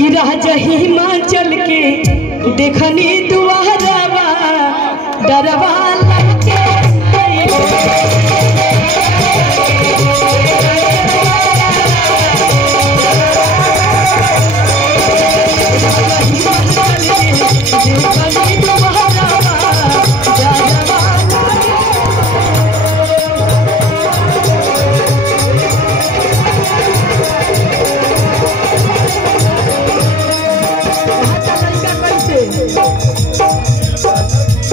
कि राजा हिमाचल के देखनी दुआरवा डरवा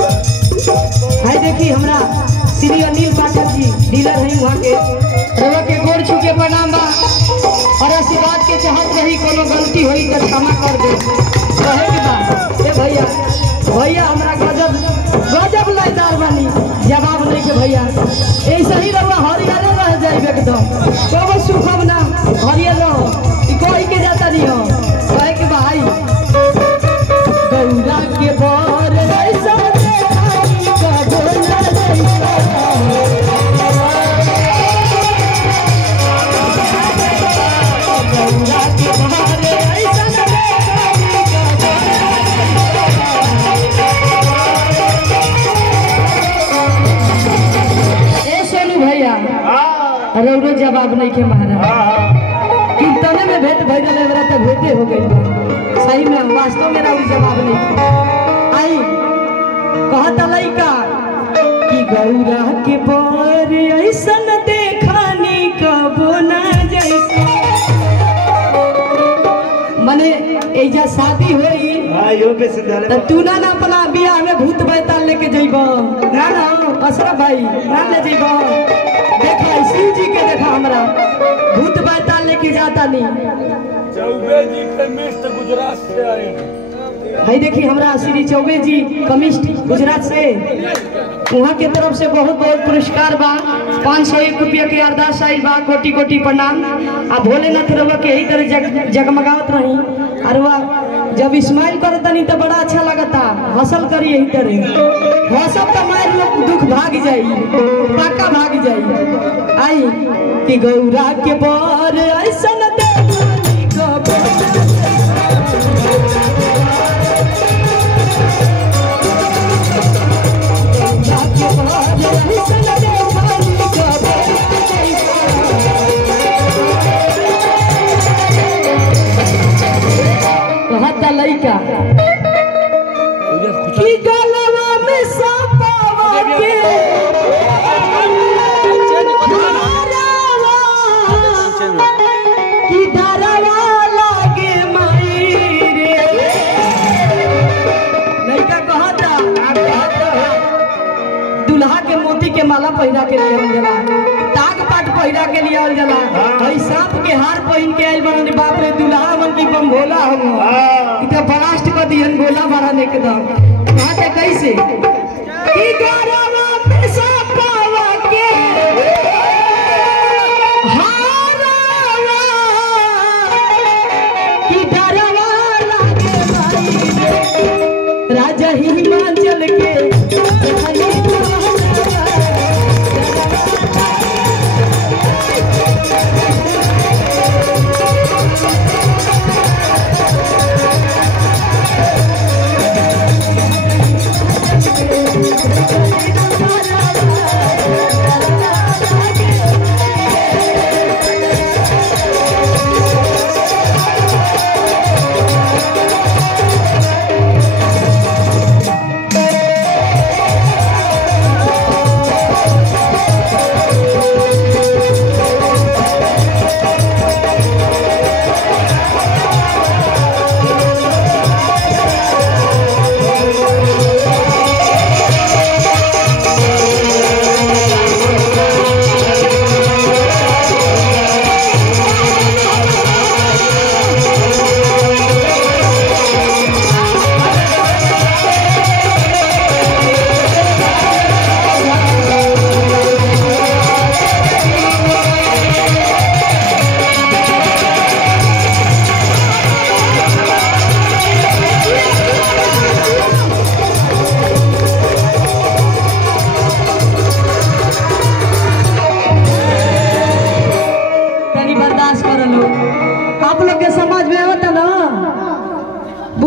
लगे देखी हमरा श्री अनिल पाठक जी डीलर हैं वहाँ के रवा के गोड़ छुके प्रणाम बा और आशीर्वाद के चाहत रही कोनो गलती हुई तो क्षमा कर दे कहे के बा ए भैया भैया हमरा गजब गजब लाइदार बनी जवाब नहीं के भैया ऐसे ही रवा हरियाणा रह जाए एकदम कब सुखम ना हरियाणा कोई के जाता नहीं हो कहे के भाई गौरा के बर ऐसा रौरो जवाब नहीं के महाराज कीर्तने में भेंट भइल रहे तो भेंटे हो गई सही में वास्तव में रौरो जवाब नहीं आई कहता लइका कि गौरा के बर ऐसन देखानी कबो ना जैसे मने एजा शादी होई तो तू ना अपना बियाह में भूत बैताल लेके जइबो ना ना अशरफ भाई ना ले जइबो देखा शिव जी के देखा हमरा भूत बैताल लेके जाता नहीं चौबे जी कमिस्ट गुजरात से आए भाई देखी हमरा श्री चौबे जी कमिस्ट गुजरात से वहाँ के तरफ से बहुत बहुत पुरस्कार बा 501 रुपया के अरदास आई बा कोटि कोटि प्रणाम आ भोलेनाथ रवा के यही तरह जगमगावत रही और वह जब स्माइल करता नहीं तो बड़ा अच्छा लगता हसल करी यही तरह हसल तो मार लोग दुख भाग जाई पाका भाग जाई आई कि गौरा के बर ऐसन कहता लइका कि गलवा में सापावा के कि डरवा लागे माई रे लइका कहता दुल्हा के मोती के माला पहिरा के लिए जला ताग पाट पहिरा के लिए और जला भाई सांप के हार पहन के आइल बन बाप रे दुल्हा मन की बम भोला हम इतना ब्लास्ट कर दिहन गोला मारा एकदम कहा के कैसे कि गरवा में सापावा के हारवा कि डरवा लागे भाई रे राजा हिमाचल के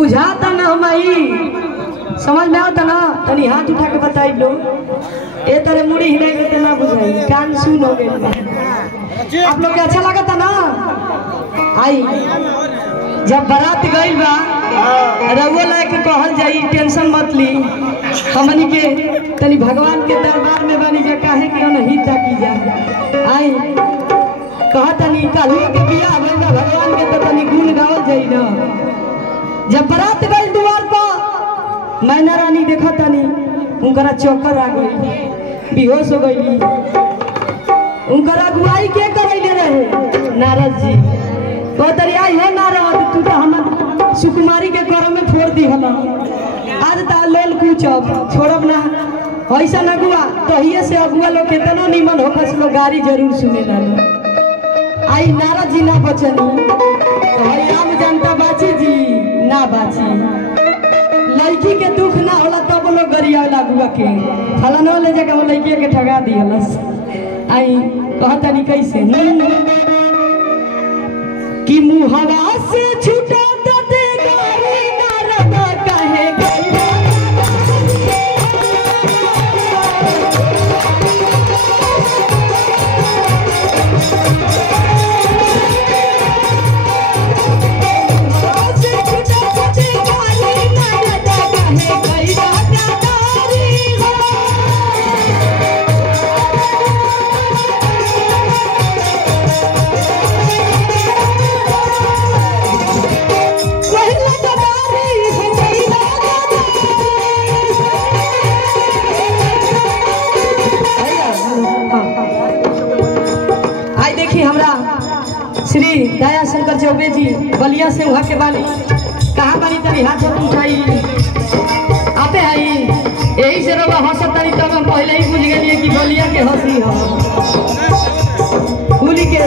बुझाता ना हम आई समझ में आता ना तनी हाथ उठा के बताई लो ए तरह मुड़ी हिलाई के ना बुझाई कान सुन हो गए आप लोग के अच्छा लगता ना आई जब बारात गई बा रउआ लायक कहल जाई टेंशन मत ली हमनी के तनी भगवान के दरबार में बनी जा काहे के अनहित की जा आई कहा तनी कालू के बियाह भइल भगवान के तो तनी गुण गावल जाई ना जब बारात गई द्वार पर मैना रानी देखा तनी उनकरा चक्कर आ गई बेहोश हो गई उनकरा अगुवाई के करैले रहे नारद जी तो दरिया है नारद तू तो हम सुकुमारी के घर में फोड़ दी हल आज ता लोल कुछ छोड़ब ना ऐसा न अगुआ तहिए से अगुआ लोग कितना निमन होकर लोग गाड़ी जरूर सुने ला आई नारद जी ना बचनी राम जनता बाची जी ना बाची लड़की के दुख ना होला तब लोग गरिया अगुआ के फलाना ले जाके वो लड़की के ठगा दियलस आई कहता नहीं कैसे कि मुहवा से छूटा दे गारी नारद कहे गई श्री दया शंकर चौबे जी बलिया से वहाँ के बानी कहाँ बानी तनी हाथ उठाई आपे आई यही से रोगा हंसत तनी तब हम पहले ही बुझ गए कि बलिया के हंसी हो भूली के